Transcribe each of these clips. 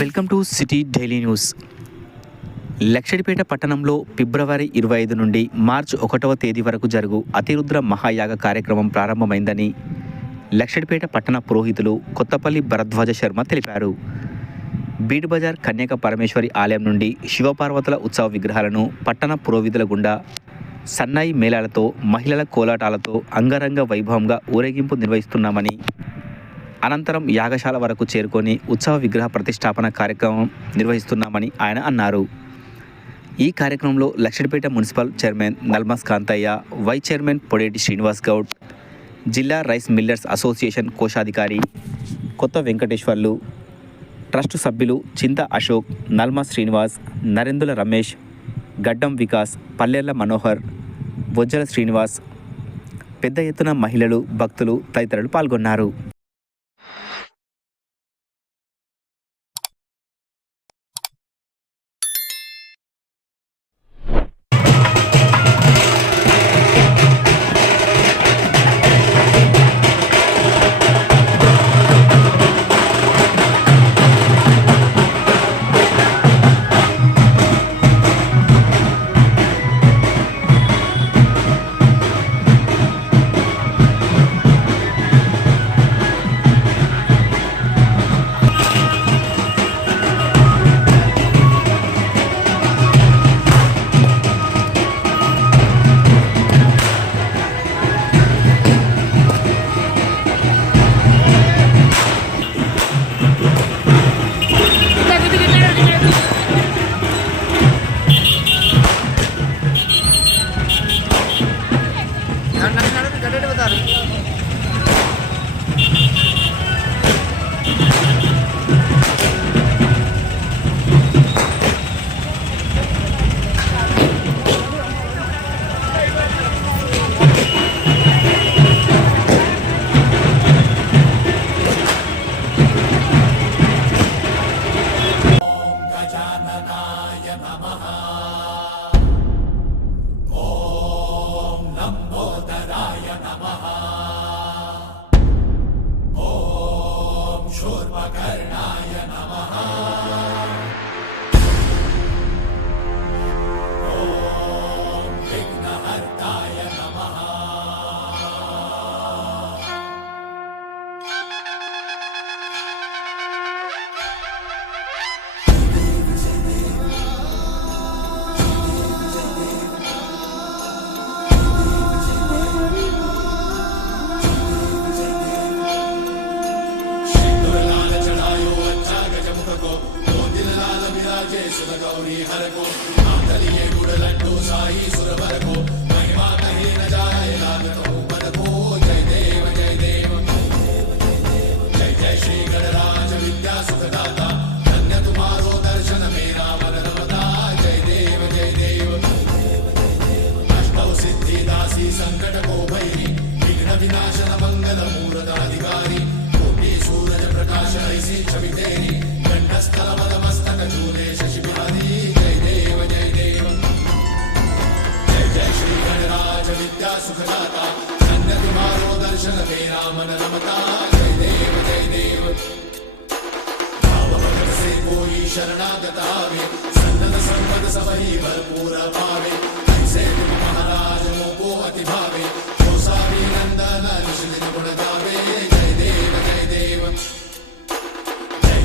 Welcome to city daily news. Luxettipet పట్టణంలో ఫిబ్రవరి ఇరవై ఐదు నుండి మార్చి ఒకటవ తేదీ వరకు జరుగు అతిరుద్ర మహాయాగ కార్యక్రమం ప్రారంభమైందని లక్షడిపేట పట్టణ పురోహితులు కొత్తపల్లి భరద్వాజ శర్మ తెలిపారు. బీడ్ బజార్ కన్యక పరమేశ్వరి ఆలయం నుండి శివపార్వతుల ఉత్సవ విగ్రహాలను పట్టణ పురోహితుల గుండా సన్నాయి మేళాలతో మహిళల కోలాటాలతో అంగరంగ వైభవంగా ఊరేగింపు నిర్వహిస్తున్నామని అనంతరం యాగశాల వరకు చేరుకొని ఉత్సవ విగ్రహ ప్రతిష్టాపన కార్యక్రమం నిర్వహిస్తున్నామని ఆయన అన్నారు. ఈ కార్యక్రమంలో Luxettipet municipal chairman Nalmas Kantaiah vice chairman Podeti Srinivas Goud జిల్లా రైస్ మిల్లర్స్ అసోసియేషన్ కోశాధికారి కొత్త వెంకటేశ్వర్లు ట్రస్ట్ సభ్యులు చింత అశోక్ నల్మ శ్రీనివాస్ నరేందుల రమేష్ గడ్డం వికాస్ పల్లెర్ల మనోహర్ బొజ్జల శ్రీనివాస్ పెద్ద ఎత్తున మహిళలు భక్తులు తదితరులు పాల్గొన్నారు. Yamama. को मातलिए गुड़ लड्डू शाही सुरवर को महिमा कहीं न जाए लागत हूँ मन जय देव जय देव जय जय श्री गणराज विद्या सुखदाता धन्य तुम्हारो दर्शन मेरा मन रमता जय देव जय देव अष्टौ सिद्धि दासी संकट को भैरी विघ्न विनाशन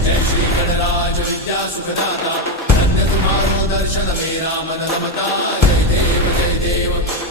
जय श्री गणराज विद्या सुखदाता धन्य तुम्हारो दर्शन मेरा मन रमता जय देव जय देव।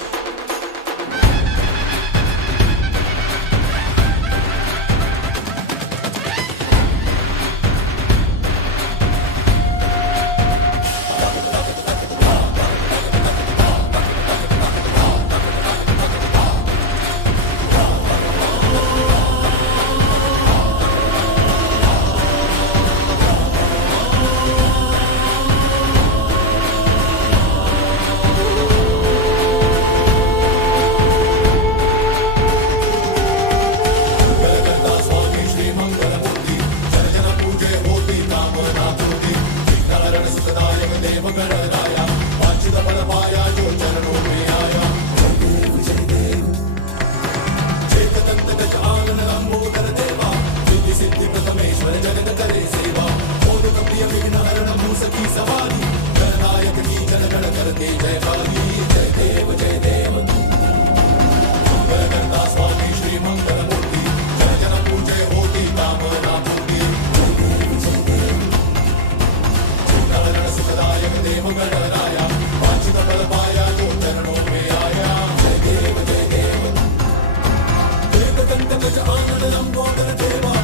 లక్షపేట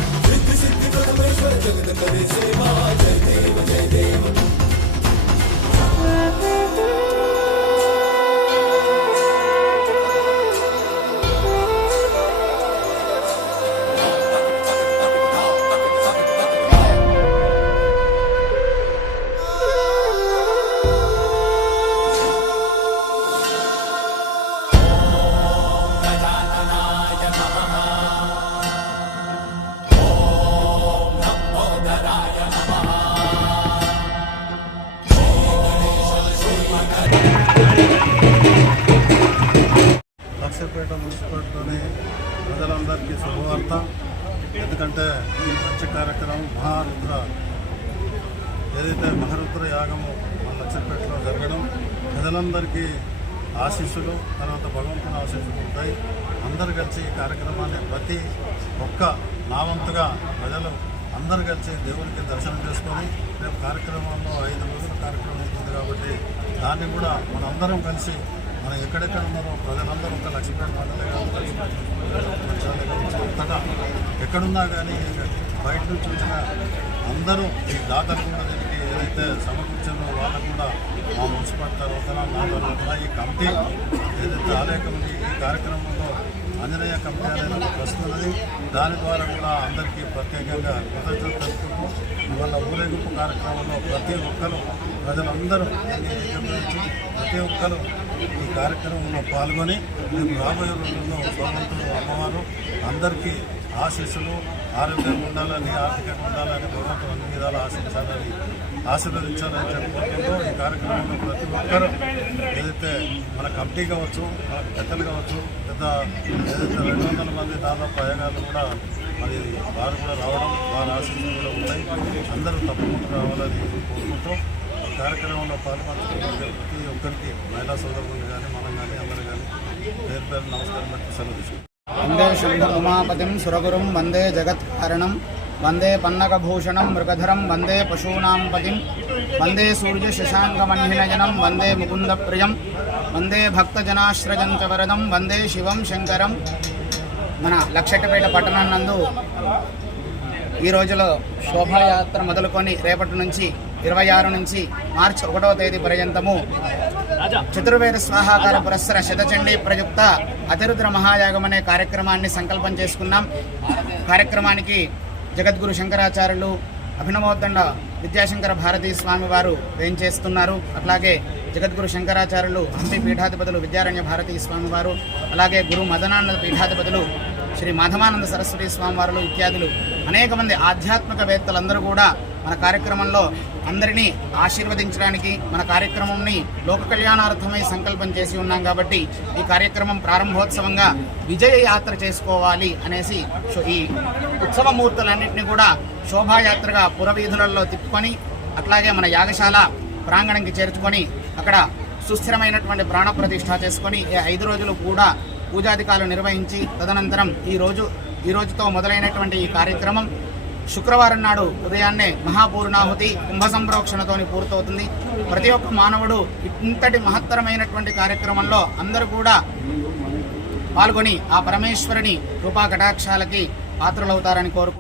ఎందుకంటే ఈ మంచి కార్యక్రమం మహారుద్ర ఏదైతే మహారుద్ర యాగము మన లక్షపేటలో జరగడం ప్రజలందరికీ ఆశీస్సులు తర్వాత భగవంతుని ఆశీస్సులు ఉంటాయి. అందరు కలిసి ఈ కార్యక్రమాన్ని ప్రతి ఒక్క నావంతుగా ప్రజలు అందరు కలిసి దేవునికి దర్శనం చేసుకొని రేపు కార్యక్రమంలో ఐదు రోజుల కార్యక్రమం ఉంటుంది కాబట్టి దాన్ని కూడా మనందరం కలిసి మనం ఎక్కడెక్కడ ఉన్నారో ప్రజలందరూ ఒక లక్ష్మీపేట మండలే అంతటా ఎక్కడున్నా కానీ బయట నుంచి వచ్చిన అందరూ ఈ దాతలు కూడా దీనికి ఏదైతే సమకూర్చారో వాళ్ళకు కూడా మా మున్సిపల్ తర్వాత నా తర్వాత ఈ కమిటీ ఏదైతే ఆలయ కమిటీ ఈ కార్యక్రమంలో ఆంజనేయ కమిటీ అనేది వస్తున్నది దాని ద్వారా కూడా అందరికీ ప్రత్యేకంగా కృతజ్ఞతలు తెలుపుకుంటూ ఇవాళ ఊరేగింపు కార్యక్రమంలో ప్రతి ఒక్కరు ప్రజలందరూ ప్రతి ఒక్కరు ఈ కార్యక్రమంలో పాల్గొని రేపు రాబోయే రోజుల్లో భగవంతుడు అమ్మవారు అందరికీ ఆశీస్సులు ఆరోగ్యంగా ఉండాలని ఆర్థికంగా ఉండాలని భగవంతుడు అన్ని విధాలు ఆశించాలని ఆశీర్వదించాలని చెప్పుకుంటూ ఈ కార్యక్రమంలో ప్రతి ఒక్కరూ ఏదైతే మన కమిటీ కావచ్చు మన పెద్దలు కావచ్చు పెద్ద ఏదైతే రెండు వందల మంది దాదాపు అయ్యగారు కూడా మరి వారు కూడా రావడం వారి ఆశీస్సులు కూడా ఉన్నాయి. అందరూ తప్పకుండా రావాలని కోరుకుంటూ కార్యక్రమంలో పాల్పంచుకున్న ప్రతి ఒక్కరికి మహిళా సోదరులు కానీ మనం కానీ అందరూ కానీ పేరు పేరు నమస్కారం పెట్టి సెలవు వందే శుభ ఉమాపతిం సురగురుం వందే జగత్కారణం వందే పన్నకభూషణం మృగధరం వందే పశూనాం పతిం వందే సూర్య శశాంకమన్హినజనం వందే ముకుందప్రియం వందే భక్తజనాశ్రజం చ వరదం వందే శివం శంకరం. మన లక్షటిపేట పట్టణం నందు ఈ రోజులో శోభాయాత్ర మొదలుకొని రేపటి నుంచి ఇరవై ఆరు నుంచి మార్చి ఒకటవ తేదీ పర్యంతము. చతుర్వేద స్వాహాకార పురస్సర శతచండీ ప్రయుక్త అతిరుద్ర మహాయాగం అనే కార్యక్రమాన్ని సంకల్పం చేసుకున్నాం. కార్యక్రమానికి జగద్గురు శంకరాచార్యులు అభినవోద్దండ విద్యాశంకర భారతీ స్వామి వారు వేయించేస్తున్నారు అట్లాగే జగద్గురు శంకరాచార్యులు హంపి పీఠాధిపతులు విద్యారణ్య భారతీ స్వామి వారు అలాగే గురు మదనానంద పీఠాధిపతులు శ్రీ మాధవానంద సరస్వతి స్వామివారులు ఇత్యాదులు అనేక మంది ఆధ్యాత్మికవేత్తలందరూ కూడా మన కార్యక్రమంలో అందరినీ ఆశీర్వదించడానికి మన కార్యక్రమంని లోక కళ్యాణార్థమై సంకల్పం చేసి ఉన్నాం కాబట్టి ఈ కార్యక్రమం ప్రారంభోత్సవంగా విజయ యాత్ర చేసుకోవాలి అనేసి ఈ ఉత్సవమూర్తులన్నింటినీ కూడా శోభాయాత్రగా పురవీధులలో తిప్పుకొని అట్లాగే మన యాగశాల ప్రాంగణంకి చేర్చుకొని అక్కడ సుస్థిరమైనటువంటి ప్రాణప్రతిష్ఠ చేసుకొని ఈ ఐదు రోజులు కూడా పూజాధికారులు నిర్వహించి తదనంతరం ఈ రోజు ఈ రోజుతో మొదలైనటువంటి ఈ కార్యక్రమం శుక్రవారం నాడు ఉదయాన్నే మహాపూర్ణాహుతి కుంభ సంప్రోక్షణతోని పూర్తవుతుంది. ప్రతి ఒక్క మానవుడు ఇంతటి మహత్తరమైనటువంటి కార్యక్రమంలో అందరూ కూడా పాల్గొని ఆ పరమేశ్వరుని కృపా కటాక్షాలకి పాత్రలవుతారని కోరుకు